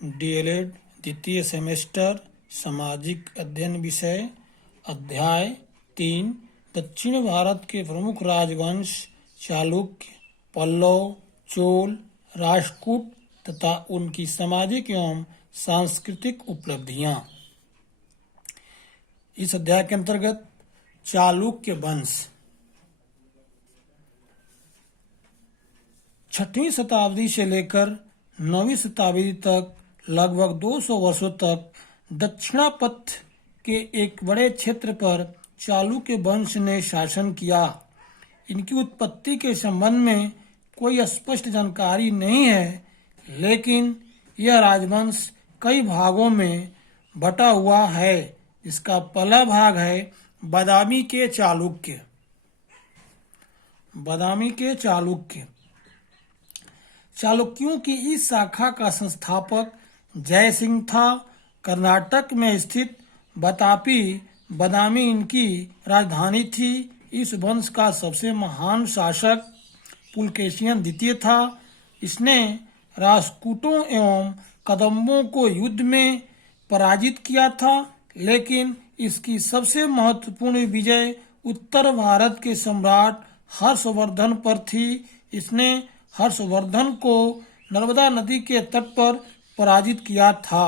DElEd द्वितीय semester सामाजिक अध्ययन विषय अध्याय 3 दक्षिण भारत के प्रमुख राजवंश चालुक्य, पल्लव, चोल, राष्ट्रकूट तथा उनकी सामाजिक एवं सांस्कृतिक उपलब्धियां। इस अध्याय के अंतर्गत चालुक्य वंश 6वीं शताब्दी से लेकर 9वीं शताब्दी तक लगभग 200 वर्षों तक दक्षिणापथ के एक बड़े क्षेत्र पर चालुक्य वंश ने शासन किया। इनकी उत्पत्ति के संबंध में कोई स्पष्ट जानकारी नहीं है, लेकिन यह राजवंश कई भागों में बटा हुआ है। इसका पहला भाग है बादामी के चालुक्य। बादामी के चालुक्य चालुक्यों की इस शाखा का संस्थापक जय सिंह था। कर्नाटक में स्थित बतापी बादामी इनकी राजधानी थी। इस वंश का सबसे महान शासक पुलकेशिन द्वितीय था। इसने राष्ट्रकूटों एवं कदम्बों को युद्ध में पराजित किया था, लेकिन इसकी सबसे महत्वपूर्ण विजय उत्तर भारत के सम्राट हर्षवर्धन पर थी। इसने हर्षवर्धन को नर्मदा नदी के तट पर पराजित किया था।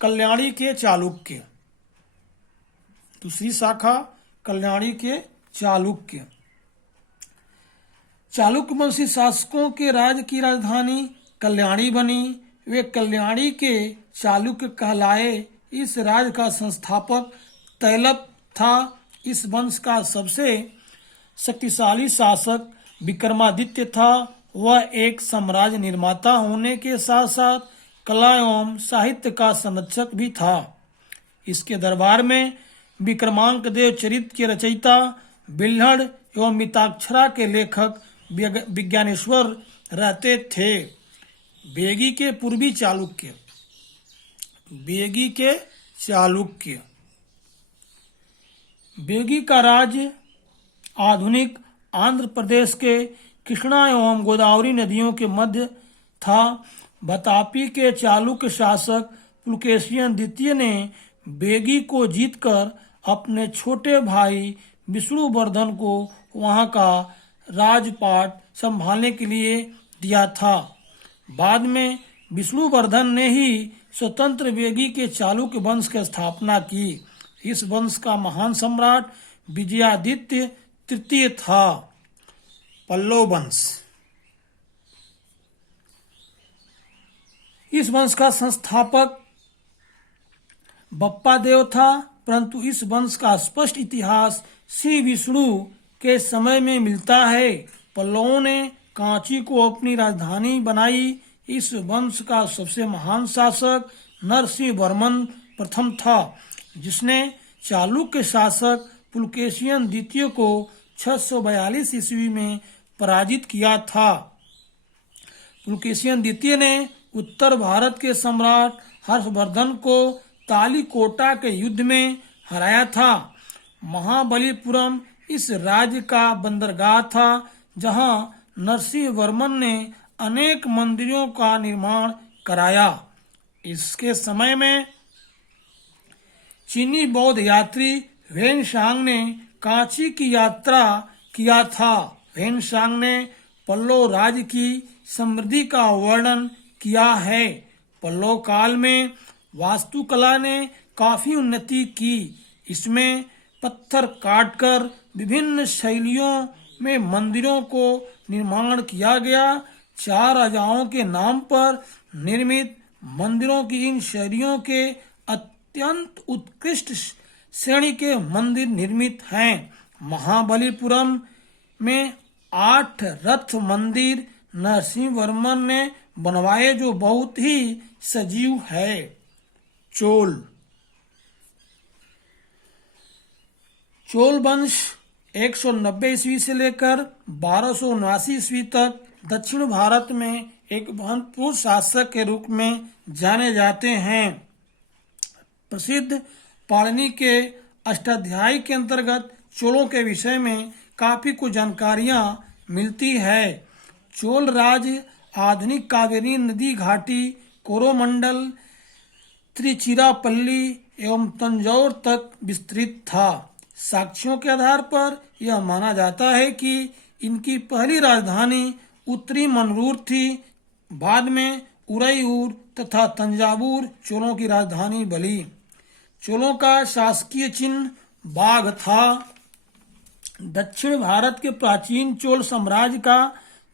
कल्याणी के चालुक्य दूसरी शाखा कल्याणी के चालुक्य। चालुक्य वंशी शासकों के राज्य की राजधानी कल्याणी बनी। वे कल्याणी के चालुक्य कहलाए। इस राज्य का संस्थापक तैलप था। इस वंश का सबसे शक्तिशाली शासक विक्रमादित्य था। वह एक साम्राज्य निर्माता होने के साथ साथ कला एवं साहित्य का संरक्षक भी था। इसके दरबार में विक्रमांक देव चरित्र के रचयिता, बिल्हड़ एवं मिताक्षरा के लेखक विज्ञानेश्वर रहते थे। बेगी के पूर्वी चालुक्य बेगी के चालुक्य बेगी का राज्य आधुनिक आंध्र प्रदेश के कृष्णा एवं गोदावरी नदियों के मध्य था। बतापी के चालुक्य शासक पुलकेशिन द्वितीय ने बेगी को जीतकर अपने छोटे भाई विष्णुवर्धन को वहां का राजपाट संभालने के लिए दिया था। बाद में विष्णुवर्धन ने ही स्वतंत्र बेगी के चालुक्य वंश की स्थापना की। इस वंश का महान सम्राट विजयादित्य तृतीय था। पल्लव वंश इस वंश का संस्थापक बप्पा देव था, परंतु इस वंश का स्पष्ट इतिहास श्री विष्णु के समय में मिलता है। पल्लवों ने कांची को अपनी राजधानी बनाई। इस वंश का सबसे महान शासक नरसिंह वर्मन प्रथम था, जिसने चालुक्य शासक पुलकेशिन द्वितीय को 642 ईस्वी में पराजित किया था। पुलकेशिन द्वितीय ने उत्तर भारत के सम्राट हर्षवर्धन को तालीकोटा के युद्ध में हराया था। महाबलीपुरम इस राज्य का बंदरगाह था, जहां नरसिंह वर्मन ने अनेक मंदिरों का निर्माण कराया। इसके समय में चीनी बौद्ध यात्री ह्वेनसांग ने कांची की यात्रा किया था। ह्वेनसांग ने पल्लव राज्य की समृद्धि का वर्णन किया है। पल्लव काल में वास्तुकला ने काफी उन्नति की। इसमें पत्थर काटकर विभिन्न शैलियों में मंदिरों को निर्माण किया गया। 4 राजाओं के नाम पर निर्मित मंदिरों की इन शैलियों के अत्यंत उत्कृष्ट श्रेणी के मंदिर निर्मित हैं। महाबलीपुरम में 8 रथ मंदिर नरसिंह वर्मन ने बनवाए, जो बहुत ही सजीव है। चोल वंश 190 ईस्वी से लेकर 1279 ईस्वी तक दक्षिण भारत में एक महत्वपूर्ण शासक के रूप में जाने जाते हैं। प्रसिद्ध पाणिनि के अष्टाध्यायी के अंतर्गत चोलों के विषय में काफी कुछ जानकारियां मिलती है। चोल राज्य आधुनिक कावेरी नदी घाटी कोरोमंडल, त्रिचिरापल्ली एवं तंजौर तक विस्तृत था। साक्ष्यों के आधार पर यह माना जाता है कि इनकी पहली राजधानी उत्तरी मन्नूर थी। बाद में उरैयूर तथा तंजावुर चोलों की राजधानी बनी। चोलों का शासकीय चिन्ह बाघ था। दक्षिण भारत के प्राचीन चोल साम्राज्य का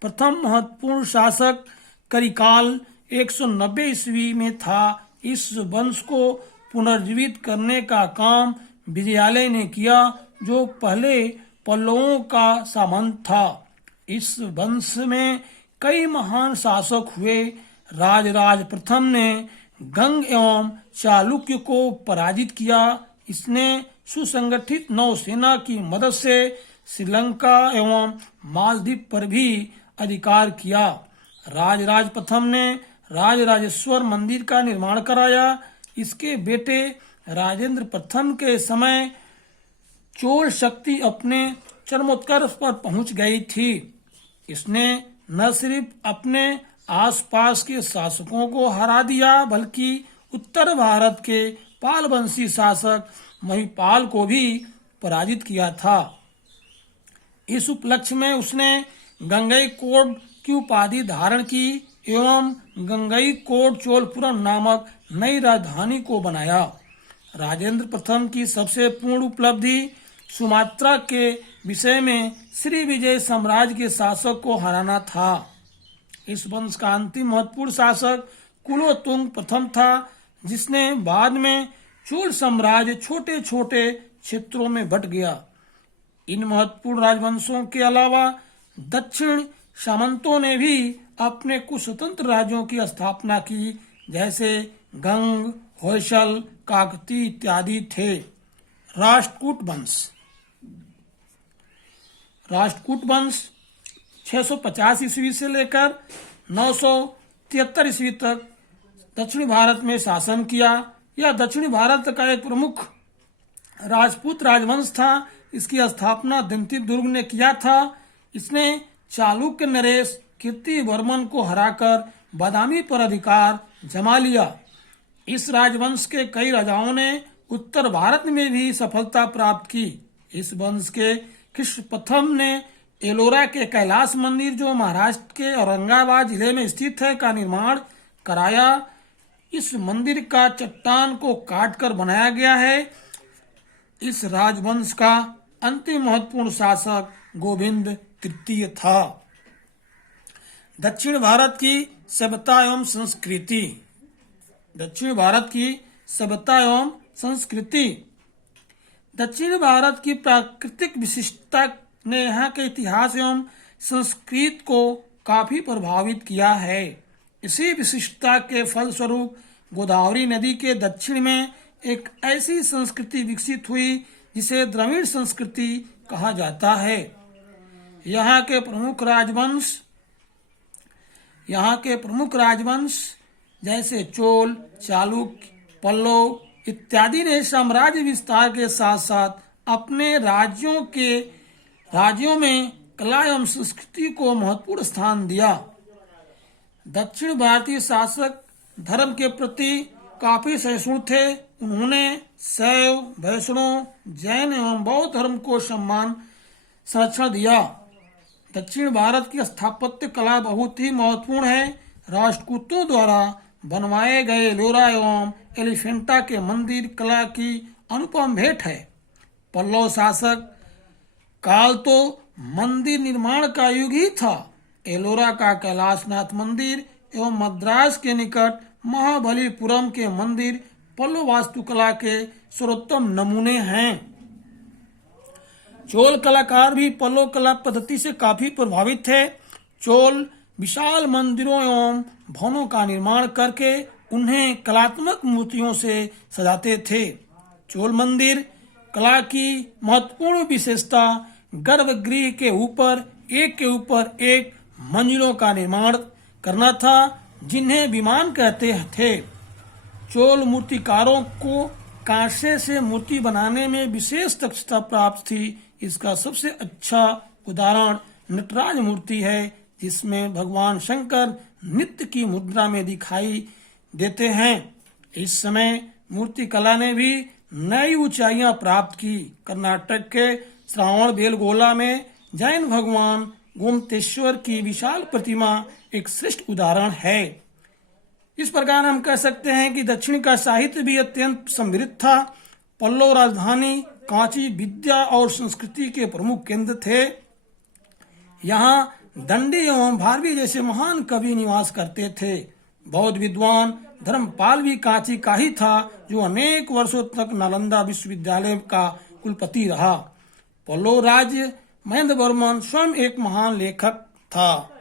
प्रथम महत्वपूर्ण शासक करिकाल 190 ईस्वी में था। इस वंश को पुनर्जीवित करने का काम विजयालय ने किया, जो पहले पल्लवों का सामंत था। इस वंश में कई महान शासक हुए। राजराज प्रथम ने गंग एवं चालुक्य को पराजित किया। इसने सुसंगठित नौसेना की मदद से श्रीलंका एवं मालदीव पर भी अधिकार किया। राजराज प्रथम ने राजराजेश्वर मंदिर का निर्माण कराया। इसके बेटे राजेंद्र प्रथम के समय चोल शक्ति अपने चरमोत्कर्ष पर पहुंच गई थी। इसने न सिर्फ अपने आसपास के शासकों को हरा दिया, बल्कि उत्तर भारत के पालवंशी शासक महिपाल को भी पराजित किया था। इस उपलक्ष्य में उसने गंगईकोंड की उपाधि धारण की एवं गंगईकोंड चोलपुरम नामक नई राजधानी को बनाया। राजेंद्र प्रथम की सबसे पूर्ण उपलब्धि सुमात्रा के विषय में श्री विजय साम्राज्य के शासक को हराना था। इस वंश का अंतिम महत्वपूर्ण शासक कुलोत्तुंग प्रथम था, जिसने बाद में चोल साम्राज्य छोटे छोटे क्षेत्रों में बंट गया। इन महत्वपूर्ण राजवंशों के अलावा दक्षिण सामंतों ने भी अपने कुछ स्वतंत्र राज्यों की स्थापना की, जैसे गंग, होयसल, काकती इत्यादि थे। राष्ट्रकूट वंश 650 ईस्वी से लेकर 973 ईस्वी तक दक्षिण भारत में शासन किया। यह दक्षिण भारत का एक प्रमुख राजपूत राजवंश था। इसकी स्थापना दंतिदुर्ग ने किया था। इसने चालुक्य नरेश कीर्तिवर्मन को हराकर बादामी पर अधिकार जमा लिया। इस राजवंश के कई राजाओं ने उत्तर भारत में भी सफलता प्राप्त की। इस वंश के कृष्ण प्रथम ने एलोरा के कैलाश मंदिर, जो महाराष्ट्र के औरंगाबाद जिले में स्थित है, का निर्माण कराया। इस मंदिर का चट्टान को काटकर बनाया गया है। इस राजवंश का अंतिम महत्वपूर्ण शासक गोविंद तृतीय था। दक्षिण भारत की सभ्यता एवं संस्कृति। दक्षिण भारत की सभ्यता एवं संस्कृति। दक्षिण भारत की प्राकृतिक विशिष्टता ने यहाँ के इतिहास एवं संस्कृति को काफी प्रभावित किया है। इसी विशिष्टता के फलस्वरूप गोदावरी नदी के दक्षिण में एक ऐसी संस्कृति विकसित हुई जिसे द्रविड़ संस्कृति कहा जाता है। यहाँ के प्रमुख राजवंश जैसे चोल, चालुक्य, पल्लव इत्यादि ने साम्राज्य विस्तार के साथ साथ अपने राज्यों में कला एवं संस्कृति को महत्वपूर्ण स्थान दिया। दक्षिण भारतीय शासक धर्म के प्रति काफी सहिष्णु थे। उन्होंने शैव, वैष्णव, जैन एवं बौद्ध धर्म को सम्मान संरक्षण दिया। दक्षिण भारत की स्थापत्य कला बहुत ही महत्वपूर्ण है। राष्ट्रकूटों द्वारा बनवाए गए एलोरा एवं एलिफेंटा के मंदिर कला की अनुपम भेंट है। पल्लव शासक काल तो मंदिर निर्माण का युग ही था। एलोरा का कैलाशनाथ मंदिर एवं मद्रास के निकट महाबलीपुरम के मंदिर पल्लव वास्तुकला के सर्वोत्तम नमूने हैं। चोल कलाकार भी पल्लव कला पद्धति से काफी प्रभावित थे। चोल विशाल मंदिरों एवं भवनों का निर्माण करके उन्हें कलात्मक मूर्तियों से सजाते थे। चोल मंदिर कला की महत्वपूर्ण विशेषता गर्भगृह के ऊपर एक मंजिलों का निर्माण करना था, जिन्हें विमान कहते थे। चोल मूर्तिकारों को कांसे से मूर्ति बनाने में विशेष दक्षता प्राप्त थी। इसका सबसे अच्छा उदाहरण नटराज मूर्ति है, जिसमें भगवान शंकर नृत्य की मुद्रा में दिखाई देते हैं। इस समय मूर्ति कला ने भी नई ऊंचाइयां प्राप्त की। कर्नाटक के श्रावणबेलगोला में जैन भगवान गोमतेश्वर की विशाल प्रतिमा एक श्रेष्ठ उदाहरण है। इस प्रकार हम कह सकते हैं कि दक्षिण का साहित्य भी अत्यंत समृद्ध था। पल्लव राजधानी कांची विद्या और संस्कृति के प्रमुख केंद्र थे। यहाँ दंडी एवं भारवी जैसे महान कवि निवास करते थे। बौद्ध विद्वान धर्मपाल भी कांची का ही था, जो अनेक वर्षों तक नालंदा विश्वविद्यालय का कुलपति रहा। पल्लव राज्य महेंद्र वर्मन स्वयं एक महान लेखक था।